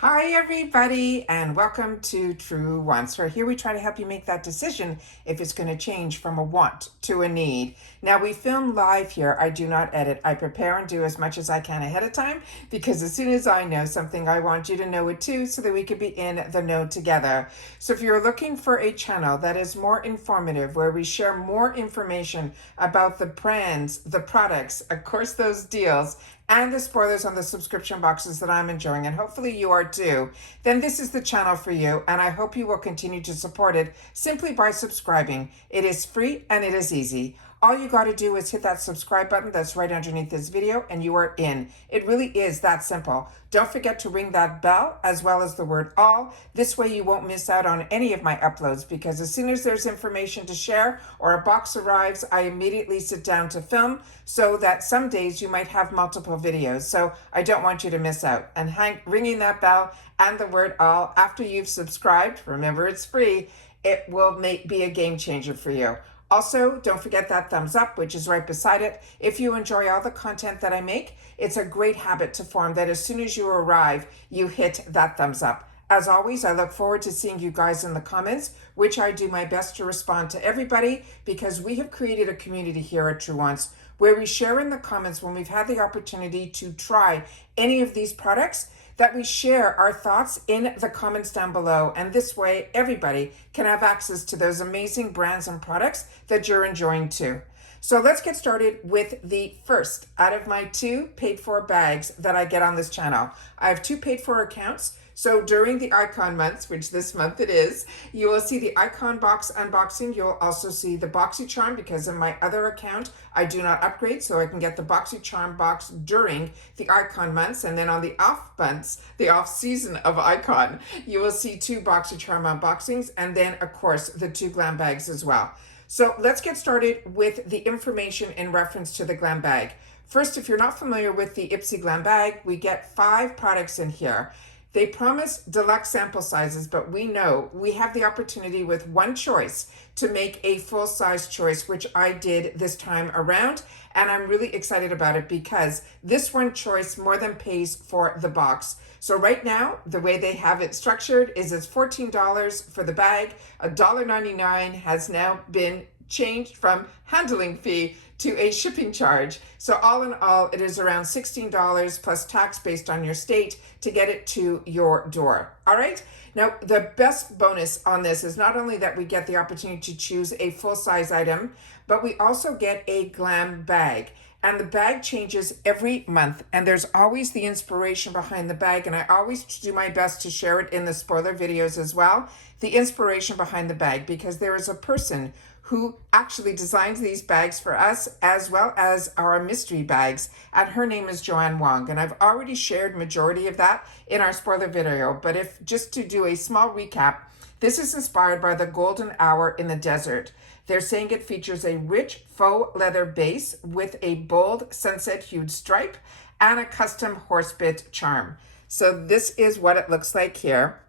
Hi everybody, and welcome to Truewants, where here we try to help you make that decision if it's going to change from a want to a need. Now, we film live here. I do not edit. I prepare and do as much as I can ahead of time, because as soon as I know something, I want you to know it too, so that we could be in the know together. So if you're looking for a channel that is more informative, where we share more information about the brands, the products, of course those deals, and the spoilers on the subscription boxes that I'm enjoying, and hopefully you are too, then this is the channel for you, and I hope you will continue to support it simply by subscribing. It is free and it is easy. All you got to do is hit that subscribe button that's right underneath this video and you are in. It really is that simple. Don't forget to ring that bell as well as the word all. This way you won't miss out on any of my uploads, because as soon as there's information to share or a box arrives, I immediately sit down to film, so that some days you might have multiple videos. So I don't want you to miss out. And ringing that bell and the word all after you've subscribed, remember it's free, it will be a game changer for you. Also, don't forget that thumbs up, which is right beside it. If you enjoy all the content that I make, it's a great habit to form that as soon as you arrive, you hit that thumbs up. As always, I look forward to seeing you guys in the comments, which I do my best to respond to everybody, because we have created a community here at Truewants where we share in the comments when we've had the opportunity to try any of these products, that we share our thoughts in the comments down below. And this way, everybody can have access to those amazing brands and products that you're enjoying too. So let's get started with the first out of my two paid for bags that I get on this channel. I have two paid for accounts. So during the icon months, which this month it is, you will see the icon box unboxing. You'll also see the BoxyCharm, because in my other account, I do not upgrade, so I can get the BoxyCharm box during the icon months. And then on the off months, the off season of icon, you will see two BoxyCharm unboxings, and then of course the two Glam bags as well. So let's get started with the information in reference to the Glam bag. First, if you're not familiar with the IPSY Glam bag, we get 5 products in here. They promise deluxe sample sizes, but we know we have the opportunity with one choice to make a full-size choice, which I did this time around, and I'm really excited about it because this one choice more than pays for the box. So right now, the way they have it structured is it's $14 for the bag. $1.99 has now been changed from handling fee to a shipping charge. So all in all, it is around $16 plus tax based on your state to get it to your door. All right. Now, the best bonus on this is not only that we get the opportunity to choose a full-size item, but we also get a Glam bag. And the bag changes every month, and there's always the inspiration behind the bag, and I always do my best to share it in the spoiler videos as well, the inspiration behind the bag, because there is a person who actually designs these bags for us, as well as our mystery bags, and her name is Joanne Wong, and I've already shared majority of that in our spoiler video. But if just to do a small recap, this is inspired by the golden hour in the desert. They're saying it features a rich faux leather base with a bold sunset hued stripe and a custom horsebit charm. So this is what it looks like here.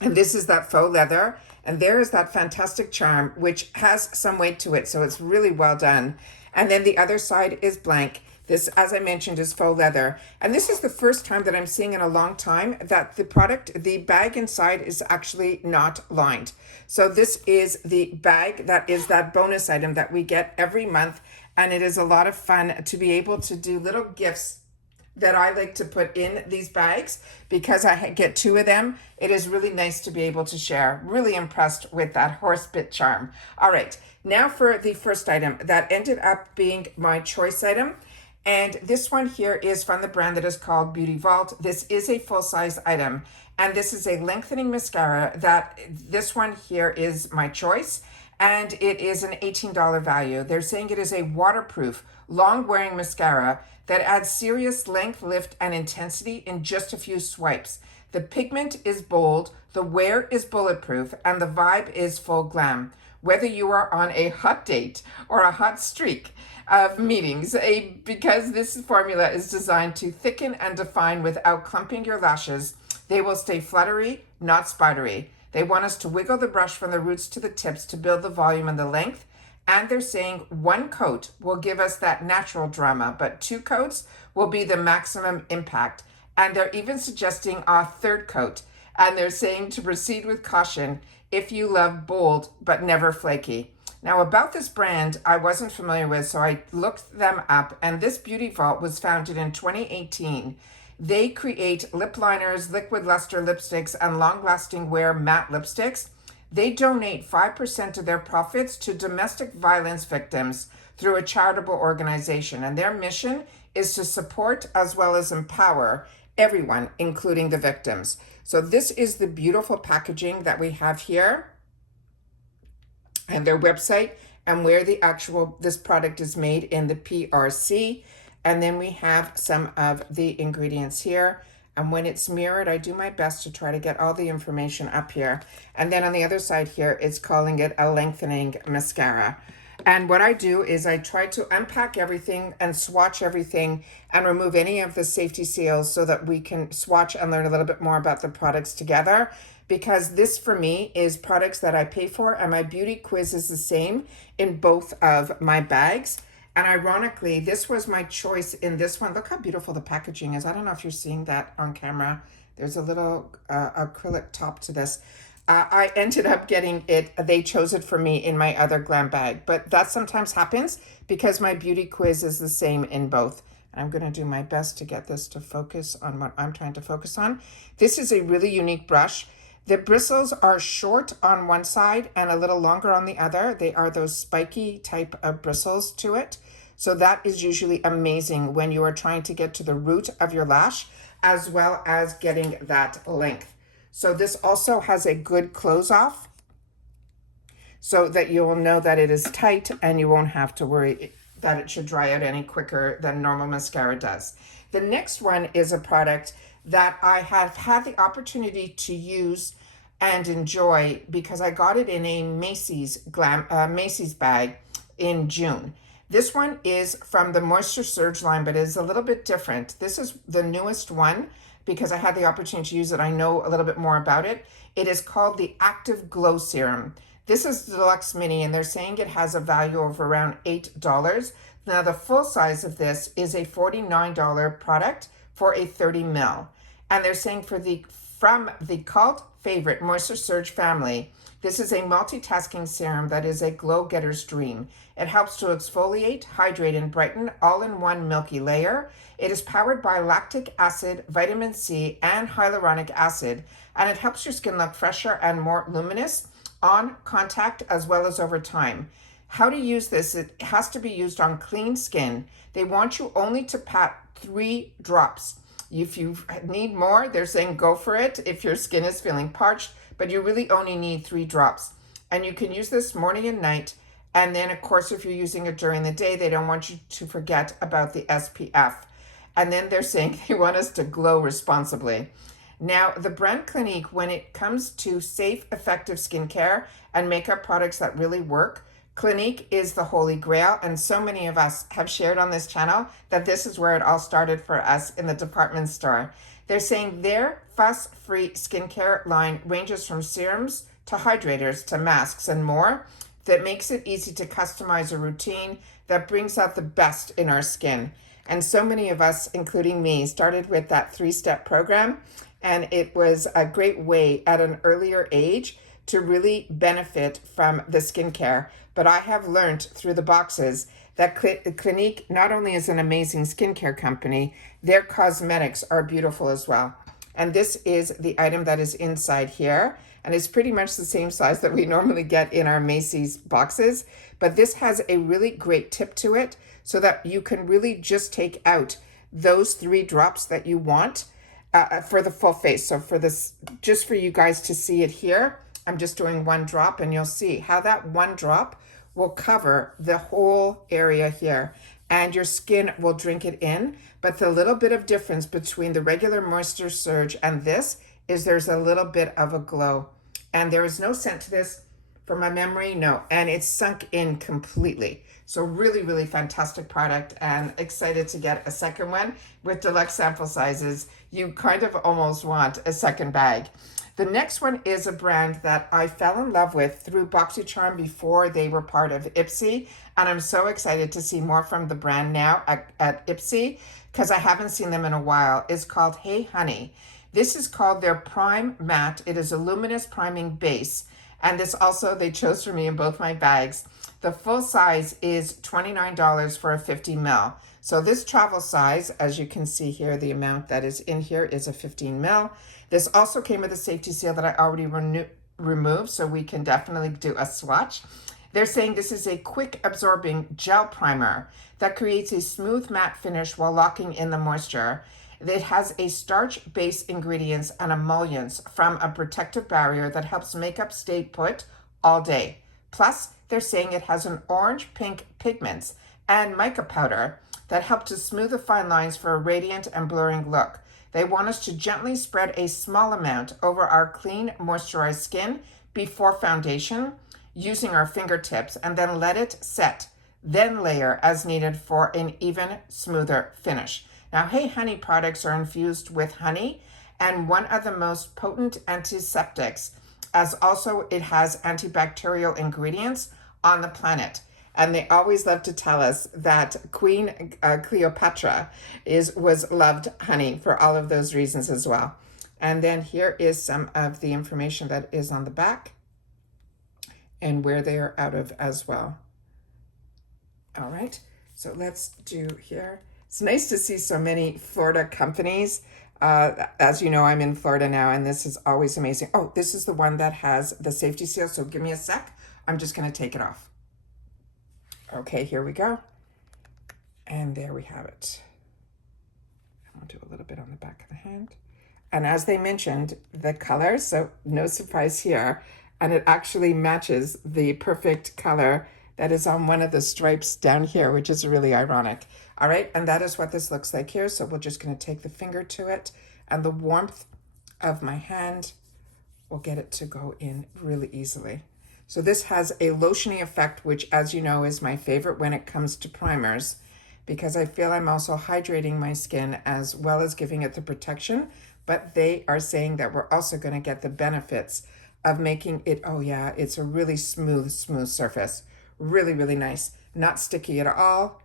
And this is that faux leather. And there is that fantastic charm, which has some weight to it. So it's really well done. And then the other side is blank. This, as I mentioned, is faux leather. And this is the first time that I'm seeing in a long time that the bag inside is actually not lined. So this is the bag that is that bonus item that we get every month. And it is a lot of fun to be able to do little gifts that I like to put in these bags, because I get 2 of them. It is really nice to be able to share. Really impressed with that horsebit charm. All right, now for the first item that ended up being my choice item. And this one here is from the brand that is called Beauty Vault. This is a full-size item, and this is a lengthening mascara. This one here is my choice, and it is an $18 value. They're saying it is a waterproof, long-wearing mascara that adds serious length, lift, and intensity in just a few swipes. The pigment is bold, the wear is bulletproof, and the vibe is full glam. Whether you are on a hot date or a hot streak of meetings, because this formula is designed to thicken and define without clumping your lashes, they will stay fluttery, not spidery. They want us to wiggle the brush from the roots to the tips to build the volume and the length. And they're saying 1 coat will give us that natural drama, but 2 coats will be the maximum impact. And they're even suggesting a third coat. And they're saying to proceed with caution if you love bold but never flaky. Now, about this brand, I wasn't familiar with, so I looked them up, and this beauty vault was founded in 2018. They create lip liners, liquid luster lipsticks, and long-lasting wear matte lipsticks. They donate 5% of their profits to domestic violence victims through a charitable organization, and their mission is to support as well as empower everyone, including the victims. So this is the beautiful packaging that we have here, and their website, and where this product is made in the PRC. And then we have some of the ingredients here. And when it's mirrored, I do my best to try to get all the information up here. And then on the other side here, it's calling it a lengthening mascara. And what I do is I try to unpack everything and swatch everything and remove any of the safety seals so that we can swatch and learn a little bit more about the products together. Because this for me is products that I pay for, and my beauty quiz is the same in both of my bags. And ironically, this was my choice in this one. Look how beautiful the packaging is. I don't know if you're seeing that on camera. There's a little acrylic top to this. I ended up getting it. They chose it for me in my other GlamBag, but that sometimes happens because my beauty quiz is the same in both. And I'm going to do my best to get this to focus on what I'm trying to focus on. This is a really unique brush. The bristles are short on one side and a little longer on the other. They are those spiky type of bristles to it. So that is usually amazing when you are trying to get to the root of your lash, as well as getting that length. So this also has a good close off so that you will know that it is tight and you won't have to worry that it should dry out any quicker than normal mascara does. The next one is a product that I have had the opportunity to use and enjoy because I got it in a Macy's bag in June. This one is from the Moisture Surge line, but it is a little bit different. This is the newest one because I had the opportunity to use it. I know a little bit more about it. It is called the Active Glow Serum. This is the Deluxe Mini, and they're saying it has a value of around $8. Now, the full size of this is a $49 product for a 30 ml. And they're saying from the cult favorite Moisture Surge family, this is a multitasking serum that is a glow getter's dream. It helps to exfoliate, hydrate, and brighten all in one milky layer. It is powered by lactic acid, vitamin C, and hyaluronic acid, and it helps your skin look fresher and more luminous on contact as well as over time. How to use this? It has to be used on clean skin. They want you only to pat 3 drops. If you need more, they're saying go for it if your skin is feeling parched, but you really only need 3 drops. And you can use this morning and night. And then, of course, if you're using it during the day, they don't want you to forget about the SPF. And then they're saying they want us to glow responsibly. Now, the brand Clinique, when it comes to safe, effective skincare and makeup products that really work, Clinique is the holy grail, and so many of us have shared on this channel that this is where it all started for us in the department store. They're saying their fuss-free skincare line ranges from serums to hydrators to masks and more that makes it easy to customize a routine that brings out the best in our skin. And so many of us, including me, started with that 3-step program, and it was a great way at an earlier age to really benefit from the skincare. But I have learned through the boxes that Clinique not only is an amazing skincare company, their cosmetics are beautiful as well. And this is the item that is inside here. And it's pretty much the same size that we normally get in our Macy's boxes. But this has a really great tip to it so that you can really just take out those 3 drops that you want for the full face. So for this, just for you guys to see it here, I'm just doing 1 drop, and you'll see how that 1 drop will cover the whole area here, and your skin will drink it in. But the little bit of difference between the regular Moisture Surge and this is there's a little bit of a glow, and there is no scent to this from my memory, no, and it's sunk in completely. So really, really fantastic product, and excited to get a second one with deluxe sample sizes. You kind of almost want a second bag. The next one is a brand that I fell in love with through BoxyCharm before they were part of IPSY. And I'm so excited to see more from the brand now at IPSY because I haven't seen them in a while. It's called Hey Honey. This is called their Prime Matte. It is a luminous priming base. And this also they chose for me in both my bags. The full size is $29 for a 50 ml. So this travel size, as you can see here, the amount that is in here is a 15 ml. This also came with a safety seal that I already removed, so we can definitely do a swatch. They're saying this is a quick absorbing gel primer that creates a smooth matte finish while locking in the moisture. It has a starch-based ingredients and emollients from a protective barrier that helps makeup stay put all day. Plus, they're saying it has an orange-pink pigments and mica powder that help to smooth the fine lines for a radiant and blurring look. They want us to gently spread a small amount over our clean, moisturized skin before foundation using our fingertips and then let it set, then layer as needed for an even smoother finish. Now, Hey Honey products are infused with honey and one of the most potent antiseptics, as also it has antibacterial ingredients on the planet. And they always love to tell us that Queen Cleopatra was loved honey for all of those reasons as well. And then here is some of the information that is on the back and where they are out of as well. All right, so let's do here. It's nice to see so many Florida companies. As you know, I'm in Florida now, and this is always amazing. Oh, this is the one that has the safety seal, so give me a sec. I'm just going to take it off. Okay, here we go. And there we have it. I'll do a little bit on the back of the hand. And as they mentioned, the color, so no surprise here, and it actually matches the perfect color that is on one of the stripes down here, which is really ironic. All right, and that is what this looks like here. So we're just going to take the finger to it, and the warmth of my hand will get it to go in really easily. So this has a lotiony effect, which, as you know, is my favorite when it comes to primers, because I feel I'm also hydrating my skin as well as giving it the protection. But they are saying that we're also going to get the benefits of making it, oh yeah, it's a really smooth surface. Really, really nice. Not sticky at all.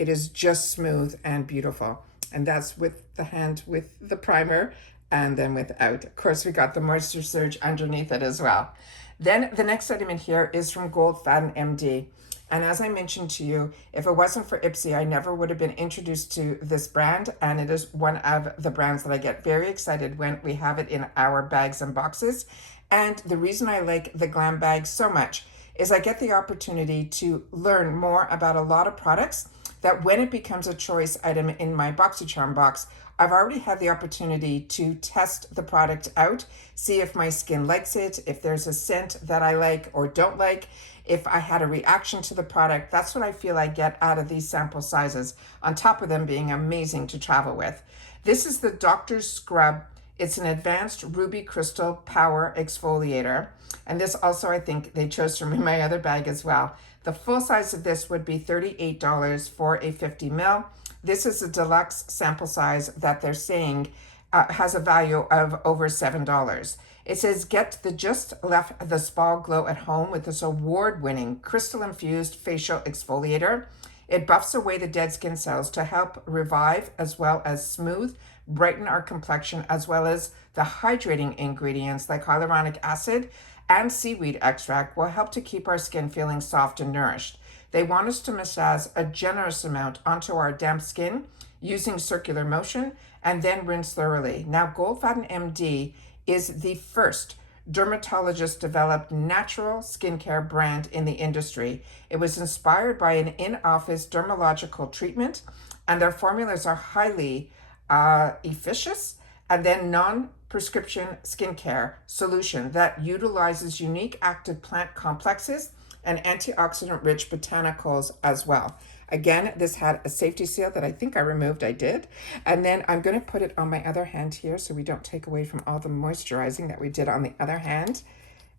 It is just smooth and beautiful. And that's with the hand with the primer and then without. Of course, we got the Moisture Surge underneath it as well. Then the next item in here is from Goldfaden MD. And as I mentioned to you, if it wasn't for IPSY, I never would have been introduced to this brand. And it is one of the brands that I get very excited when we have it in our bags and boxes. And the reason I like the GlamBag so much is I get the opportunity to learn more about a lot of products that when it becomes a choice item in my BoxyCharm box, I've already had the opportunity to test the product out, see if my skin likes it, if there's a scent that I like or don't like, if I had a reaction to the product. That's what I feel I get out of these sample sizes, on top of them being amazing to travel with. This is the Drs Scrub. It's an advanced ruby crystal power exfoliator. And this also, I think they chose from in my other bag as well. The full size of this would be $38 for a 50 ml. This is a deluxe sample size that they're saying has a value of over $7. It says, get the just left the spa glow at home with this award-winning crystal-infused facial exfoliator. It buffs away the dead skin cells to help revive as well as smooth, brighten our complexion, as well as the hydrating ingredients like hyaluronic acid and seaweed extract will help to keep our skin feeling soft and nourished. They want us to massage a generous amount onto our damp skin using circular motion and then rinse thoroughly. Now, Goldfaden MD is the first dermatologist-developed natural skincare brand in the industry. It was inspired by an in-office dermatological treatment, and their formulas are highly efficacious and then non-prescription skincare solution that utilizes unique active plant complexes and antioxidant-rich botanicals as well. Again, this had a safety seal that I think I removed. I did. And then I'm going to put it on my other hand here so we don't take away from all the moisturizing that we did on the other hand.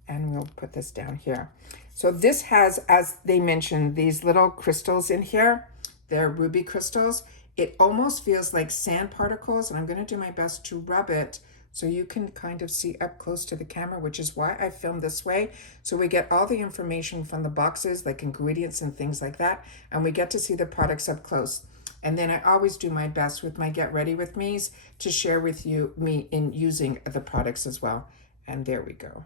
And we'll put this down here. So this has, as they mentioned, these little crystals in here. They're ruby crystals. It almost feels like sand particles, and I'm going to do my best to rub it so you can kind of see up close to the camera, which is why I filmed this way. So we get all the information from the boxes, like ingredients and things like that, and we get to see the products up close. And then I always do my best with my Get Ready With Me's to share with you me in using the products as well. And there we go.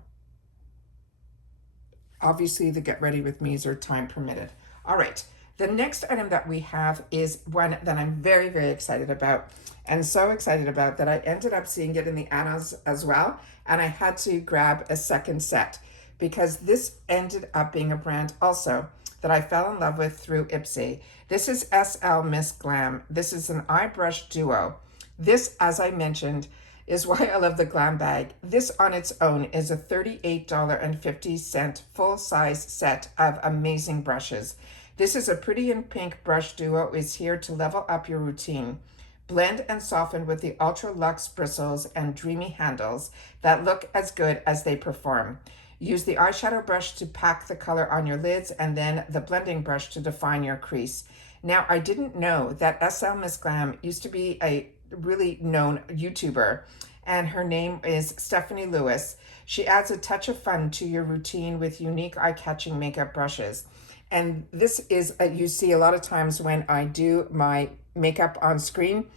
Obviously the Get Ready With Me's are time permitted. All right, the next item that we have is one that I'm very, very excited about, and so excited about that I ended up seeing it in the Addons as well, and I had to grab a second set because this ended up being a brand also that I fell in love with through IPSY. This is SL Miss Glam. This is an eye brush duo. This, as I mentioned, is why I love the GlamBag. This on its own is a $38.50 full-size set of amazing brushes. This is a pretty in pink brush duo. Is here to level up your routine. Blend and soften with the Ultra Luxe bristles and dreamy handles that look as good as they perform. Use the eyeshadow brush to pack the color on your lids and then the blending brush to define your crease. Now, I didn't know that SL Miss Glam used to be a really known YouTuber, and her name is Stephanie Lewis. She adds a touch of fun to your routine with unique eye-catching makeup brushes. And this is, you see a lot of times when I do my makeup on screen,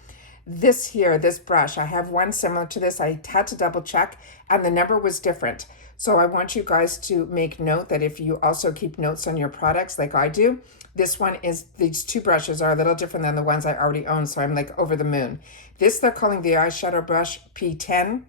this here, this brush, I have one similar to this. I had to double check and the number was different. So I want you guys to make note that if you also keep notes on your products like I do, this one is, these two brushes are a little different than the ones I already own. So I'm like over the moon. This they're calling the eyeshadow brush P10.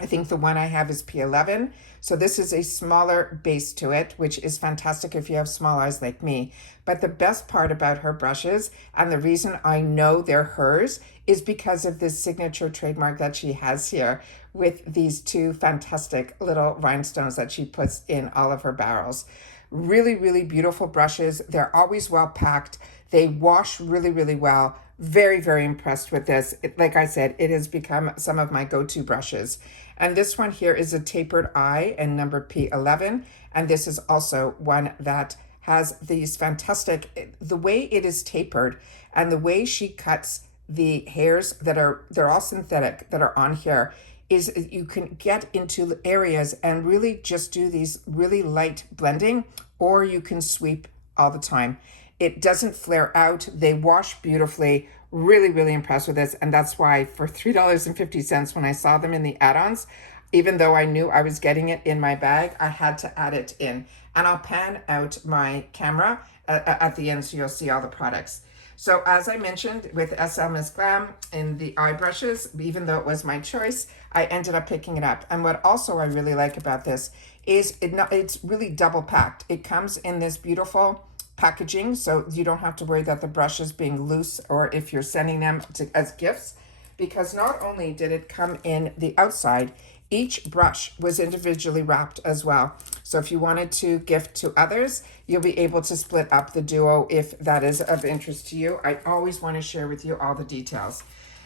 I think the one I have is P11. So this is a smaller base to it, which is fantastic if you have small eyes like me. But the best part about her brushes, and the reason I know they're hers, is because of this signature trademark that she has here with these two fantastic little rhinestones that she puts in all of her barrels. Really, really beautiful brushes. They're always well packed. They wash really, really well. Very, very impressed with this. Like I said, it has become some of my go-to brushes. And this one here is a tapered eye and number P11. And this is also one that has these fantastic, the way it is tapered and the way she cuts the hairs that are, they're all synthetic that are on here, is you can get into areas and really just do these really light blending, or you can sweep all the time. It doesn't flare out. They wash beautifully. Really, really impressed with this. And that's why for $3.50 when I saw them in the add-ons, even though I knew I was getting it in my bag, I had to add it in. And I'll pan out my camera at the end so you'll see all the products. So as I mentioned with SL Miss Glam in the eye brushes, even though it was my choice, I ended up picking it up. And what also I really like about this is it's really double packed. It comes in this beautiful packaging, so you don't have to worry that the brush is being loose or if you're sending them as gifts, because not only did it come in the outside, each brush was individually wrapped as well. So if you wanted to gift to others, you'll be able to split up the duo if that is of interest to you. I always want to share with you all the details.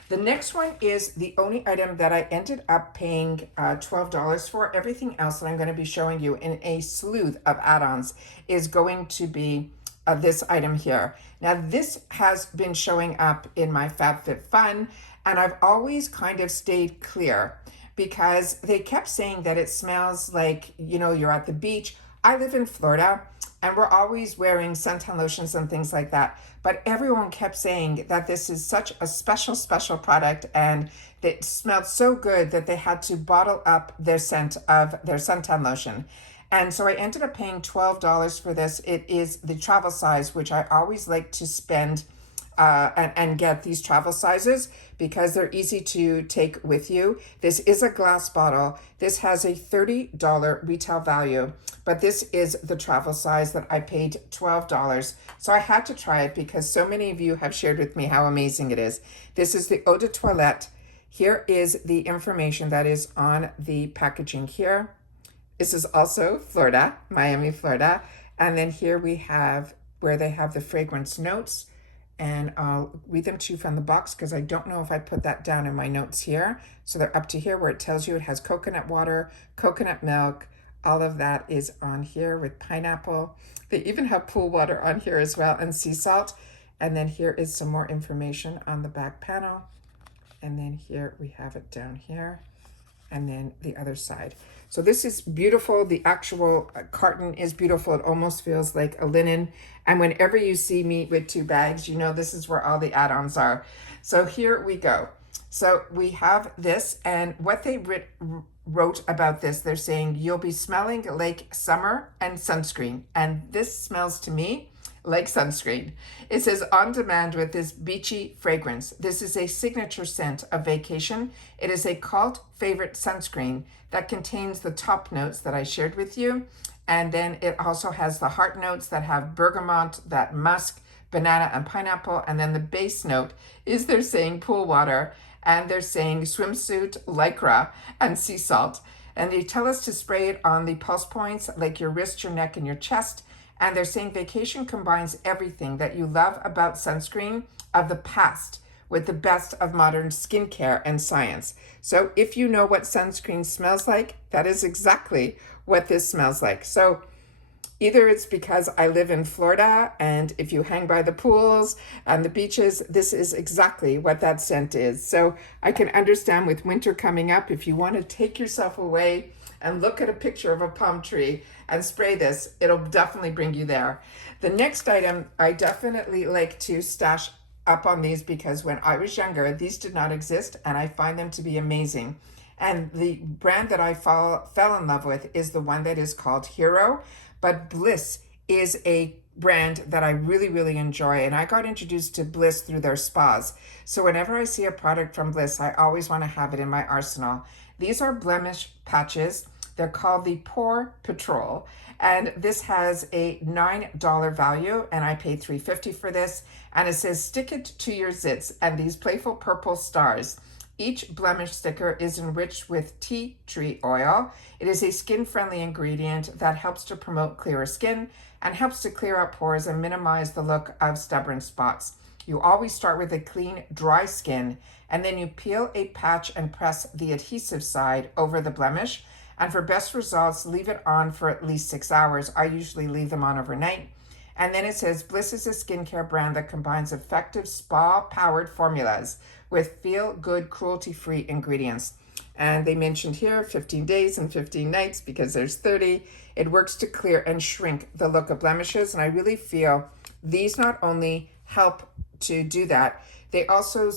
The next one is the only item that I ended up paying $12 for. Everything else that I'm going to be showing you in a slew of add-ons is going to be this item here. Now this has been showing up in my FabFitFun, and I've always kind of stayed clear because they kept saying that it smells like, you know, you're at the beach. I live in Florida and we're always wearing suntan lotions and things like that. But everyone kept saying that this is such a special, special product and it smelled so good that they had to bottle up their scent of their suntan lotion. And so I ended up paying $12 for this. It is the travel size, which I always like to spend and get these travel sizes because they're easy to take with you. This is a glass bottle. This has a $30 retail value, but this is the travel size that I paid $12. So I had to try it because so many of you have shared with me how amazing it is. This is the Eau de Toilette. Here is the information that is on the packaging here. This is also Florida, Miami, Florida. And then here we have where they have the fragrance notes. And I'll read them to you from the box because I don't know if I put that down in my notes here. So they're up to here where it tells you it has coconut water, coconut milk. All of that is on here with pineapple. They even have pool water on here as well and sea salt. And then here is some more information on the back panel. And then here we have it down here. and then the other side. So this is beautiful. The actual carton is beautiful. It almost feels like a linen. And whenever you see me with two bags, you know this is where all the add-ons are. So here we go. So we have this, and what they wrote about this, they're saying you'll be smelling like summer and sunscreen. And this smells to me like sunscreen. It says on demand with this beachy fragrance. This is a signature scent of vacation. It is a cult favorite sunscreen that contains the top notes that I shared with you. And then it also has the heart notes that have bergamot, that musk, banana and pineapple. And then the base note is they're saying pool water, and they're saying swimsuit, lycra, and sea salt. And they tell us to spray it on the pulse points like your wrist, your neck, and your chest. And they're saying vacation combines everything that you love about sunscreen of the past with the best of modern skincare and science. So if you know what sunscreen smells like, that is exactly what this smells like. So either it's because I live in Florida, and if you hang by the pools and the beaches, this is exactly what that scent is. So I can understand with winter coming up, if you want to take yourself away and look at a picture of a palm tree and spray this, it'll definitely bring you there. The next item, I definitely like to stash up on these because when I was younger, these did not exist, and I find them to be amazing. And the brand that I fell in love with is the one that is called Hero, but Bliss is a brand that I really, really enjoy. And I got introduced to Bliss through their spas. So whenever I see a product from Bliss, I always want to have it in my arsenal. These are blemish patches. They're called the Pore Patrol. And this has a $9 value, and I paid $3.50 for this. And it says, stick it to your zits, and these playful purple stars. Each blemish sticker is enriched with tea tree oil. It is a skin-friendly ingredient that helps to promote clearer skin and helps to clear up pores and minimize the look of stubborn spots. You always start with a clean, dry skin, and then you peel a patch and press the adhesive side over the blemish. And for best results, leave it on for at least 6 hours. I usually leave them on overnight. And then it says, Bliss is a skincare brand that combines effective spa-powered formulas with feel-good, cruelty-free ingredients. And they mentioned here 15 days and 15 nights because there's 30. It works to clear and shrink the look of blemishes. And I really feel these not only help to do that, they also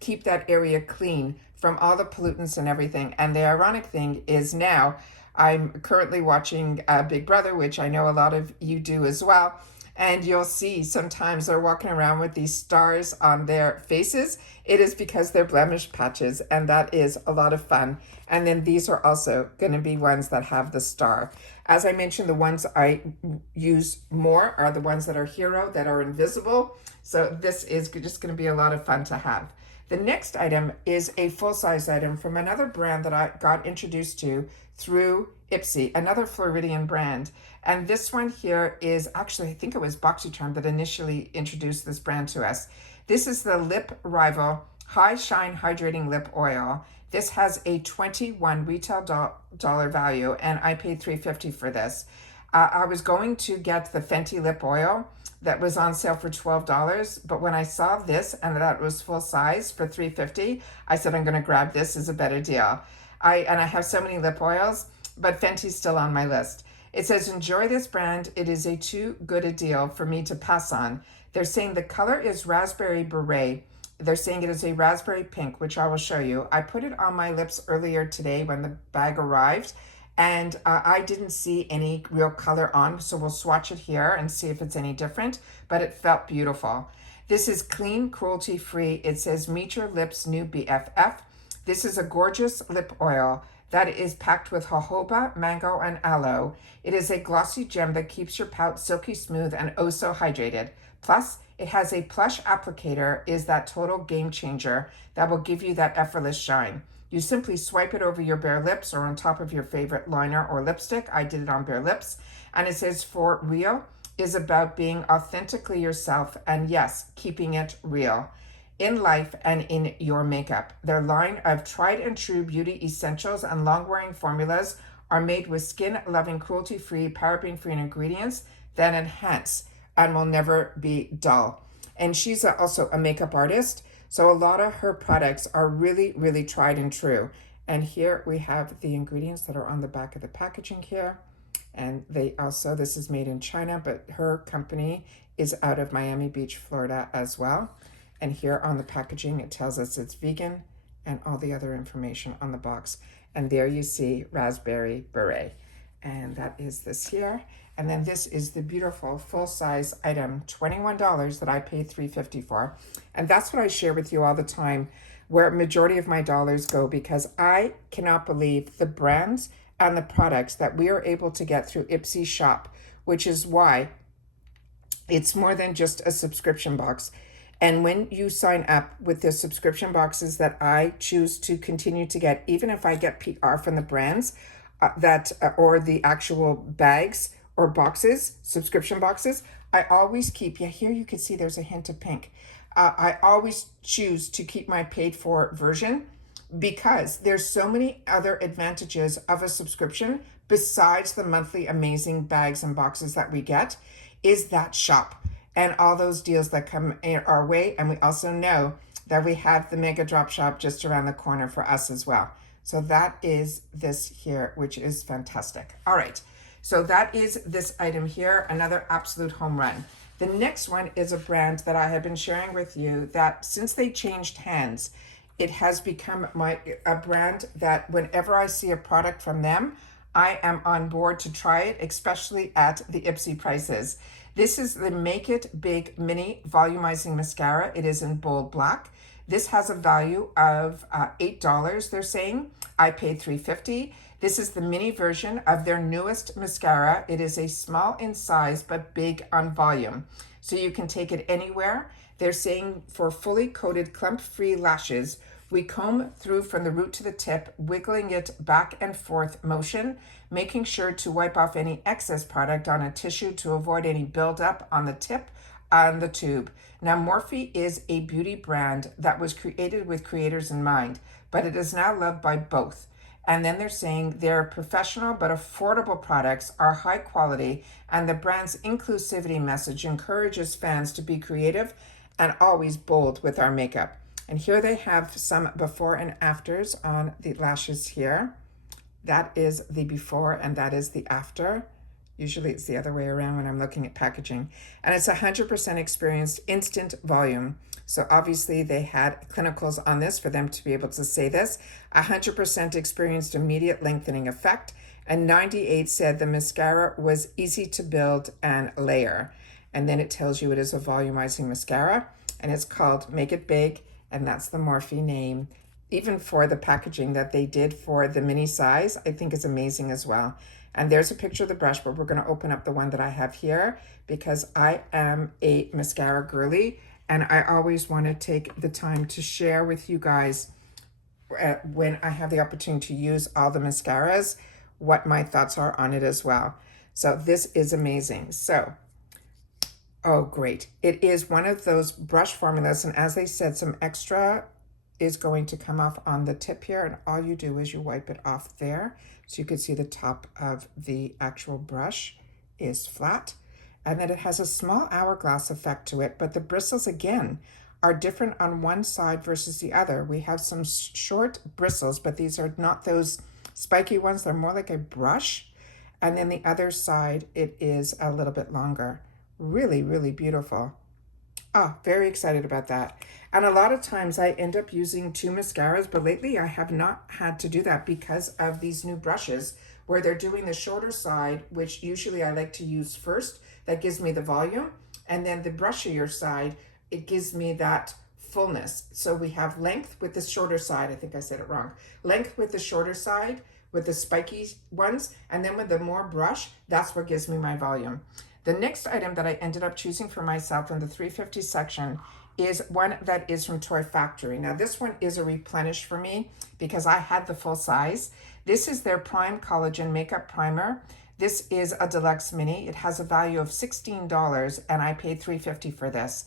keep that area clean from all the pollutants and everything. And the ironic thing is now I'm currently watching Big Brother, which I know a lot of you do as well. And you'll see sometimes they're walking around with these stars on their faces. It is because they're blemish patches, and that is a lot of fun. And then these are also going to be ones that have the star. As I mentioned, the ones I use more are the ones that are Hero, that are invisible. So this is just going to be a lot of fun to have. The next item is a full-size item from another brand that I got introduced to through IPSY, another Floridian brand. And this one here is actually, I think it was BoxyCharm that initially introduced this brand to us. This is the Lip Rival High Shine Hydrating Lip Oil. This has a $21 retail dollar value, and I paid $3.50 for this. I was going to get the Fenty lip oil that was on sale for $12, but when I saw this and that it was full size for $3.50, I said I'm going to grab this as a better deal. I have so many lip oils, but Fenty's still on my list. It says, enjoy this brand. It is a too good a deal for me to pass on. They're saying the color is raspberry beret. They're saying it is a raspberry pink, which I will show you. I put it on my lips earlier today when the bag arrived, and I didn't see any real color on, so we'll swatch it here and see if it's any different, but it felt beautiful. This is clean, cruelty-free. It says, meet your lips' new BFF. This is a gorgeous lip oil that is packed with jojoba, mango, and aloe. It is a glossy gem that keeps your pout silky smooth and oh so hydrated. Plus, it has a plush applicator, is that total game changer that will give you that effortless shine. You simply swipe it over your bare lips or on top of your favorite liner or lipstick. I did it on bare lips. And it says, for real is about being authentically yourself, and yes, keeping it real in life and in your makeup. Their line of tried and true beauty essentials and long-wearing formulas are made with skin-loving, cruelty-free, paraben-free ingredients that enhance and will never be dull. And she's also a makeup artist, so a lot of her products are really, really tried and true. And here we have the ingredients that are on the back of the packaging here. And they also, this is made in China, but her company is out of Miami Beach, Florida as well. And here on the packaging, it tells us it's vegan and all the other information on the box. And there you see raspberry beret. And that is this here. And then this is the beautiful full-size item, $21 that I paid $3.50 for. And that's what I share with you all the time, where majority of my dollars go, because I cannot believe the brands and the products that we are able to get through IPSY Shop, which is why it's more than just a subscription box. And when you sign up with the subscription boxes that I choose to continue to get, even if I get PR from the brands or the actual bags or boxes, subscription boxes, I always keep, yeah, here you can see there's a hint of pink. I always choose to keep my paid for version, because there's so many other advantages of a subscription besides the monthly amazing bags and boxes that we get, is that shop and all those deals that come our way. And we also know that we have the mega drop shop just around the corner for us as well. So that is this here, which is fantastic. All right, so that is this item here, another absolute home run. The next one is a brand that I have been sharing with you that since they changed hands, it has become a brand that whenever I see a product from them, I am on board to try it, especially at the IPSY prices. This is the Make It Big Mini Volumizing Mascara. It is in bold black. This has a value of $8, they're saying. I paid $3.50. This is the mini version of their newest mascara. It is a small in size, but big on volume. So you can take it anywhere. They're saying for fully coated clump-free lashes, we comb through from the root to the tip, wiggling it back and forth motion, making sure to wipe off any excess product on a tissue to avoid any buildup on the tip on the tube. Now, Morphe is a beauty brand that was created with creators in mind, but it is now loved by both. And then they're saying their professional but affordable products are high quality, and the brand's inclusivity message encourages fans to be creative and always bold with our makeup. And here they have some before and afters on the lashes here. That is the before and that is the after. Usually it's the other way around when I'm looking at packaging. And it's 100% experienced instant volume. So obviously they had clinicals on this for them to be able to say this. 100% experienced immediate lengthening effect. And 98 said the mascara was easy to build and layer. And then it tells you it is a volumizing mascara. And it's called Make It Big. And that's the Morphe name. Even for the packaging that they did for the mini size, I think is amazing as well. And there's a picture of the brush, but we're going to open up the one that I have here because I am a mascara girly. And I always want to take the time to share with you guys when I have the opportunity to use all the mascaras, what my thoughts are on it as well. So this is amazing. So, oh, great. It is one of those brush formulas. And as they said, some extra is going to come off on the tip here. And all you do is you wipe it off there. So you can see the top of the actual brush is flat. And then it has a small hourglass effect to it. But the bristles, again, are different on one side versus the other. We have some short bristles, but these are not those spiky ones. They're more like a brush. And then the other side, it is a little bit longer. Really, really beautiful. Oh, very excited about that. And a lot of times I end up using two mascaras, but lately I have not had to do that because of these new brushes where they're doing the shorter side, which usually I like to use first. That gives me the volume. And then the brushier side, it gives me that fullness. So we have length with the shorter side. I think I said it wrong. Length with the shorter side with the spiky ones. And then with the more brush, that's what gives me my volume. The next item that I ended up choosing for myself in the $3.50 section is one that is from Toy Factory. Now this one is a replenish for me because I had the full size. This is their Prime Collagen Makeup Primer. This is a deluxe mini. It has a value of $16 and I paid $3.50 for this.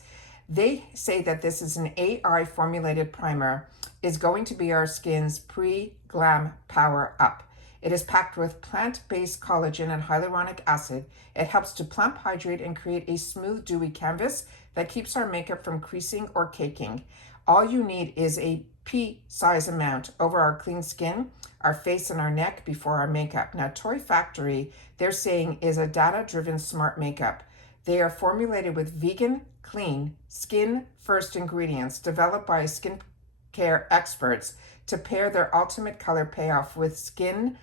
They say that this is an AI formulated primer, is going to be our skin's pre-glam power up. It is packed with plant-based collagen and hyaluronic acid. It helps to plump, hydrate, and create a smooth, dewy canvas that keeps our makeup from creasing or caking. All you need is a pea size amount over our clean skin, our face and our neck before our makeup. Now, Toy Factory, they're saying, is a data-driven smart makeup. They are formulated with vegan, clean, skin-first ingredients developed by skincare experts to pair their ultimate color payoff with skin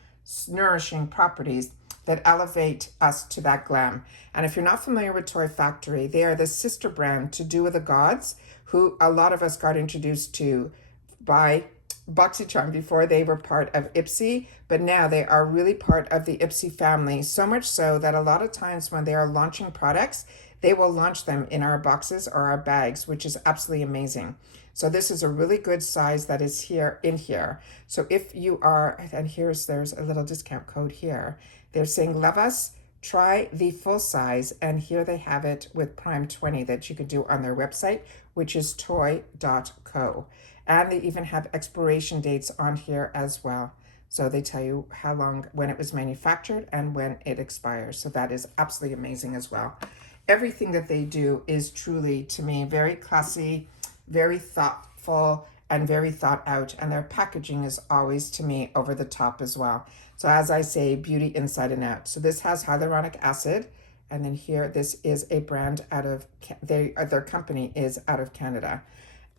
nourishing properties that elevate us to that glam. And if you're not familiar with Toy Factory, they are the sister brand to Do With The Gods, who a lot of us got introduced to by BoxyCharm before they were part of IPSY, but now they are really part of the IPSY family, so much so that a lot of times when they are launching products, they will launch them in our boxes or our bags, which is absolutely amazing. So this is a really good size that is here in here. So if you are, and there's a little discount code here. They're saying, love us, try the full size. And here they have it with Prime 20 that you can do on their website, which is toy.co. And they even have expiration dates on here as well. So they tell you how long, when it was manufactured and when it expires. So that is absolutely amazing as well. Everything that they do is truly, to me, very classy, very thoughtful, and very thought out. And their packaging is always, to me, over the top as well. So as I say, beauty inside and out. So this has hyaluronic acid. And then here, this is a brand out of, their company is out of Canada.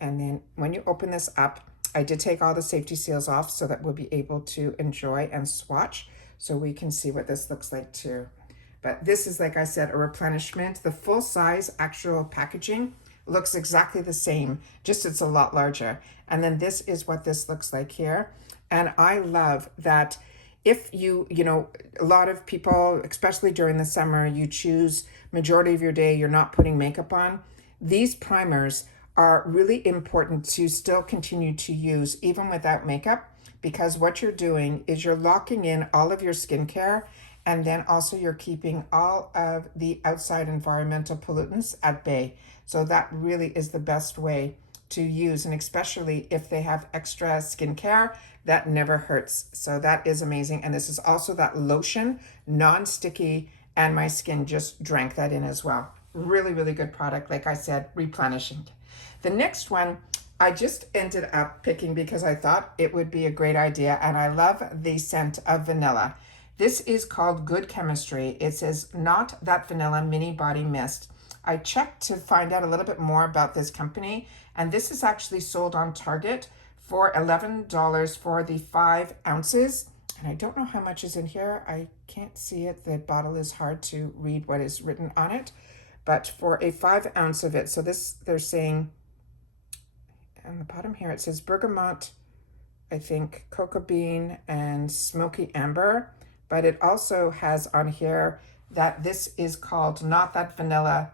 And then when you open this up, I did take all the safety seals off so that we'll be able to enjoy and swatch so we can see what this looks like too. But this is, like I said, a replenishment. The full size actual packaging looks exactly the same, just it's a lot larger. And then this is what this looks like here. And I love that if you know, a lot of people, especially during the summer, you choose majority of your day, you're not putting makeup on. These primers are really important to still continue to use even without makeup, because what you're doing is you're locking in all of your skincare, and then also you're keeping all of the outside environmental pollutants at bay. So that really is the best way to use, and especially if they have extra skincare, that never hurts. So that is amazing. And this is also that lotion, non-sticky, and my skin just drank that in as well. Really, really good product. Like I said, replenishing. The next one I just ended up picking because I thought it would be a great idea, and I love the scent of vanilla. This is called Good Chemistry. It says Not That Vanilla Mini Body Mist. I checked to find out a little bit more about this company, and this is actually sold on Target for $11 for the 5 ounces. And I don't know how much is in here. I can't see it. The bottle is hard to read what is written on it. But for a 5 ounce of it, so this, they're saying, on the bottom here, it says bergamot, I think cocoa bean and smoky amber. But it also has on here that this is called Not That Vanilla,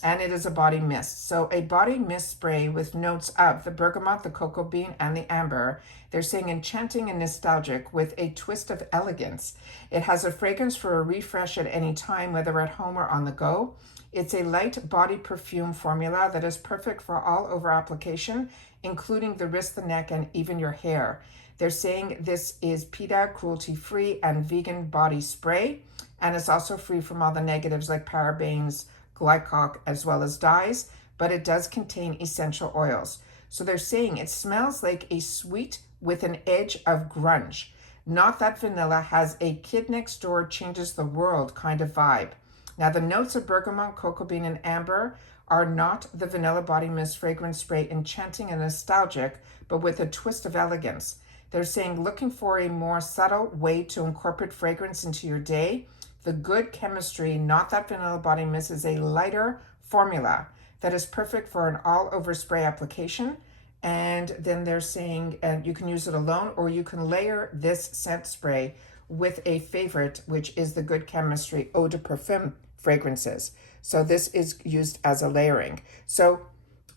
and it is a body mist. So a body mist spray with notes of the bergamot, the cocoa bean, and the amber. They're saying enchanting and nostalgic with a twist of elegance. It has a fragrance for a refresh at any time, whether at home or on the go. It's a light body perfume formula that is perfect for all over application, including the wrist, the neck, and even your hair. They're saying this is PETA, cruelty-free, and vegan body spray, and it's also free from all the negatives like parabens, glycol, as well as dyes, but it does contain essential oils. So they're saying it smells like a sweet with an edge of grunge. Not That Vanilla has a kid next door changes the world kind of vibe. Now the notes of bergamot, cocoa bean, and amber are not the vanilla body mist fragrance spray enchanting and nostalgic, but with a twist of elegance. They're saying looking for a more subtle way to incorporate fragrance into your day. The Good Chemistry Not That Vanilla Body Mist is a lighter formula that is perfect for an all-over spray application. And then they're saying you can use it alone, or you can layer this scent spray with a favorite, which is the Good Chemistry Eau de Parfum fragrances. So this is used as a layering. So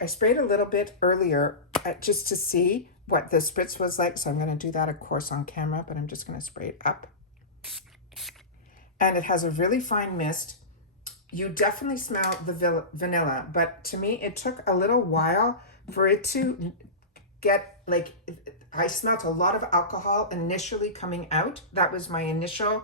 I sprayed a little bit earlier just to see what the spritz was like. So I'm going to do that, of course, on camera, but I'm just going to spray it up. And it has a really fine mist. You definitely smell the vanilla, but to me, it took a little while for it to get, like, I smelled a lot of alcohol initially coming out. That was my initial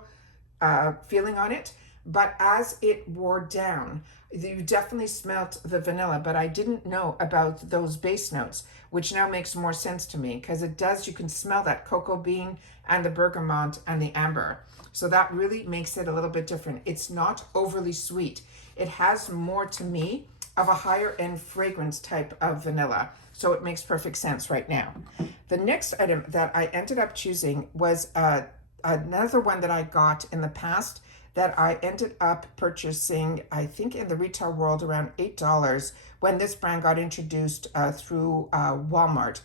feeling on it. but as it wore down, you definitely smelt the vanilla, but I didn't know about those base notes, which now makes more sense to me because it does, you can smell that cocoa bean and the bergamot and the amber. So that really makes it a little bit different. It's not overly sweet. It has more, to me, of a higher end fragrance type of vanilla. So it makes perfect sense right now. The next item that I ended up choosing was another one that I got in the past that I ended up purchasing, I think in the retail world, around $8 when this brand got introduced through Walmart.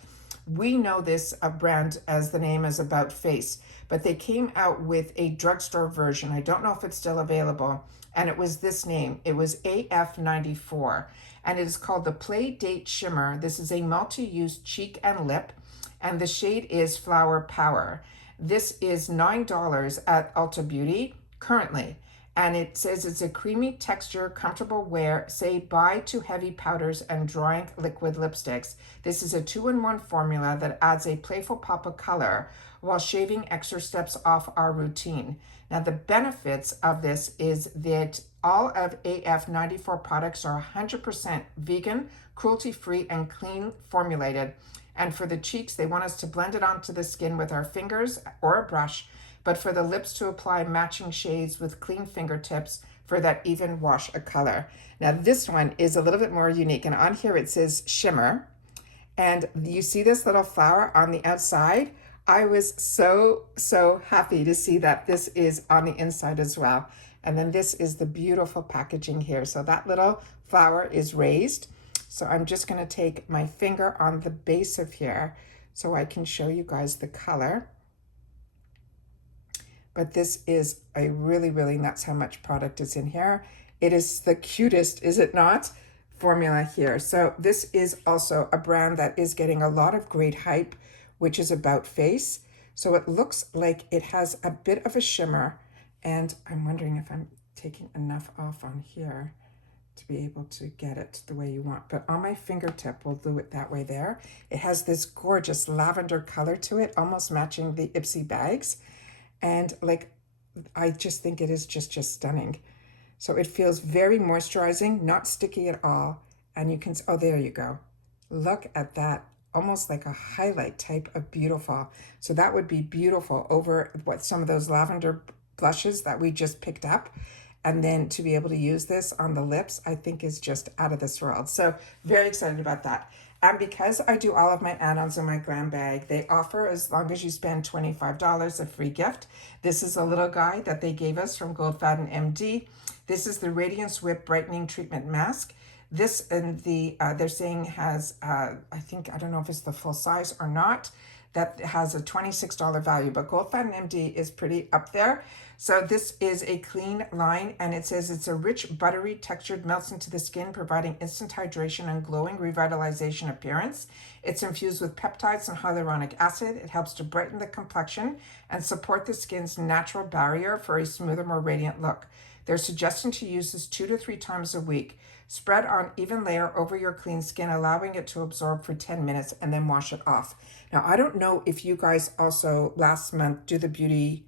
We know this brand as the name is About Face, but they came out with a drugstore version. I don't know if it's still available. And it was this name. It was AF94. And it is called the Play Date Shimmer. This is a multi-use cheek and lip. And the shade is Flower Power. This is $9 at Ulta Beauty currently. And it says it's a creamy texture, comfortable wear, say bye to heavy powders and drying liquid lipsticks. This is a 2-in-1 formula that adds a playful pop of color while shaving extra steps off our routine. Now the benefits of this is that all of AF94 products are 100% vegan, cruelty-free, and clean formulated. And for the cheeks, they want us to blend it onto the skin with our fingers or a brush, but for the lips to apply matching shades with clean fingertips for that even wash of color. Now this one is a little bit more unique, and on here it says shimmer, and you see this little flower on the outside. I was so happy to see that this is on the inside as well. And then this is the beautiful packaging here. So that little flower is raised. So I'm just going to take my finger on the base of here so I can show you guys the color. But this is a really, and that's how much product is in here. It is the cutest, is it not, formula here. So this is also a brand that is getting a lot of great hype, which is About Face. So it looks like it has a bit of a shimmer, and I'm wondering if I'm taking enough off on here to be able to get it the way you want. But on my fingertip, we'll do it that way there. It has this gorgeous lavender color to it, almost matching the IPSY bags. And like, I just think it is just stunning. So it feels very moisturizing, not sticky at all. And you can, oh, there you go. Look at that. Almost like a highlight type of beautiful. So that would be beautiful over what some of those lavender blushes that we just picked up. And then to be able to use this on the lips, I think is just out of this world. So very excited about that. And because I do all of my add-ons in my GlamBag, they offer, as long as you spend $25, a free gift. This is a little guy that they gave us from Goldfaden MD. This is the Radiance Whip Brightening Treatment Mask. This and the, they're saying has, I think, I don't know if it's the full size or not, that has a $26 value, but Goldfaden MD is pretty up there. So this is a clean line, and it says it's a rich, buttery textured, melts into the skin, providing instant hydration and glowing revitalization appearance. It's infused with peptides and hyaluronic acid. It helps to brighten the complexion and support the skin's natural barrier for a smoother, more radiant look. They're suggesting to use this 2 to 3 times a week. Spread on even layer over your clean skin, allowing it to absorb for 10 minutes and then wash it off. Now, I don't know if you guys also last month do the beauty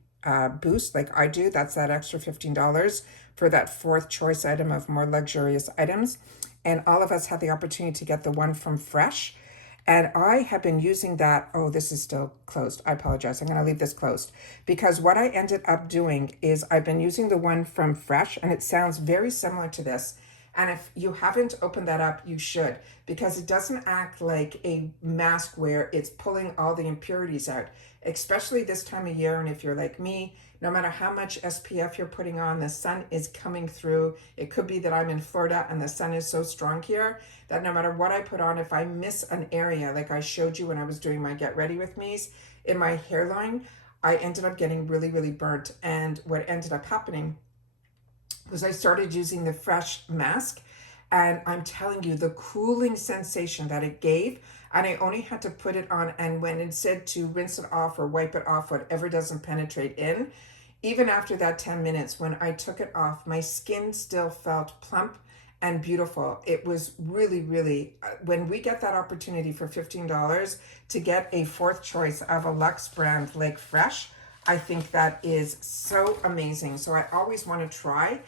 boost like I do. That's that extra $15 for that 4th choice item of more luxurious items. And all of us had the opportunity to get the one from Fresh. And I have been using that. Oh, this is still closed. I apologize. I'm going to leave this closed because what I ended up doing is I've been using the one from Fresh, and it sounds very similar to this. And if you haven't opened that up, you should, because it doesn't act like a mask where it's pulling all the impurities out, especially this time of year. And if you're like me, no matter how much SPF you're putting on, the sun is coming through. It could be that I'm in Florida and the sun is so strong here that no matter what I put on, if I miss an area, like I showed you when I was doing my Get Ready With Me's in my hairline, I ended up getting really burnt. And what ended up happening was I started using the Fresh mask, and I'm telling you, the cooling sensation that it gave, and I only had to put it on, and when it said to rinse it off or wipe it off, whatever doesn't penetrate in, even after that 10 minutes, when I took it off, my skin still felt plump and beautiful. It was really, when we get that opportunity for $15 to get a 4th choice of a luxe brand like Fresh, I think that is so amazing. So I always want to try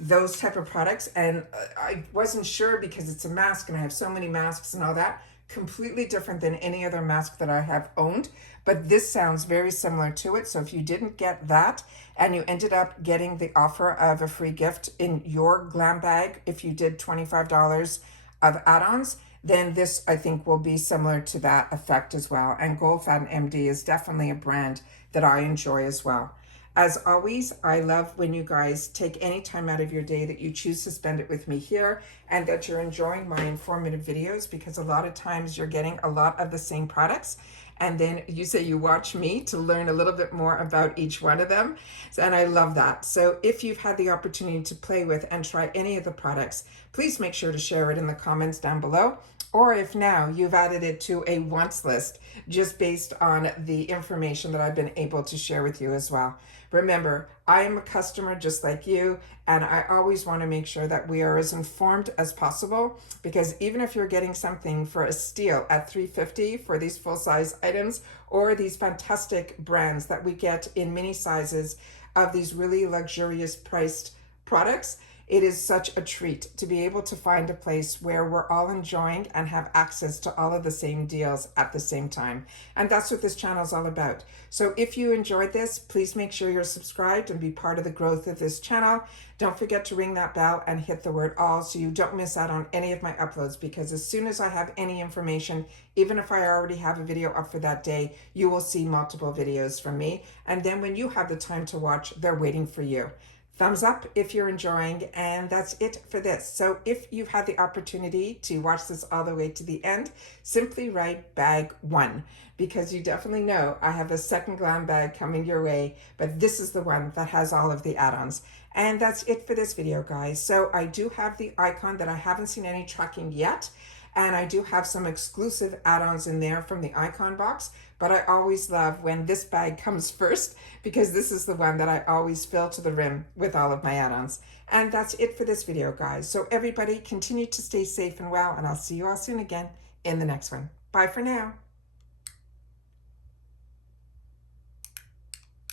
those type of products, and I wasn't sure because it's a mask and I have so many masks and all that, completely different than any other mask that I have owned, but this sounds very similar to it. So if you didn't get that and you ended up getting the offer of a free gift in your glam bag, if you did $25 of add-ons, then this I think will be similar to that effect as well. And Gold Fountain MD is definitely a brand that I enjoy as well. As always, I love when you guys take any time out of your day that you choose to spend it with me here, and that you're enjoying my informative videos, because a lot of times you're getting a lot of the same products, and then you say you watch me to learn a little bit more about each one of them. And I love that. So if you've had the opportunity to play with and try any of the products, please make sure to share it in the comments down below. Or if now you've added it to a wants list just based on the information that I've been able to share with you as well. Remember, I am a customer just like you, and I always want to make sure that we are as informed as possible, because even if you're getting something for a steal at $3.50 for these full-size items, or these fantastic brands that we get in mini sizes of these really luxurious priced products, it is such a treat to be able to find a place where we're all enjoying and have access to all of the same deals at the same time. And that's what this channel is all about. So if you enjoyed this, please make sure you're subscribed and be part of the growth of this channel. Don't forget to ring that bell and hit the word all so you don't miss out on any of my uploads, because as soon as I have any information, even if I already have a video up for that day, you will see multiple videos from me. And then when you have the time to watch, they're waiting for you. Thumbs up if you're enjoying, and that's it for this. So if you've had the opportunity to watch this all the way to the end, simply write bag 1, because you definitely know I have a second glam bag coming your way, but this is the one that has all of the add-ons. And that's it for this video, guys. So I do have the icon that I haven't seen any tracking yet, and I do have some exclusive add-ons in there from the icon box, but I always love when this bag comes first, because this is the one that I always fill to the rim with all of my add-ons. And that's it for this video, guys. So everybody continue to stay safe and well, and I'll see you all soon again in the next one. Bye for now.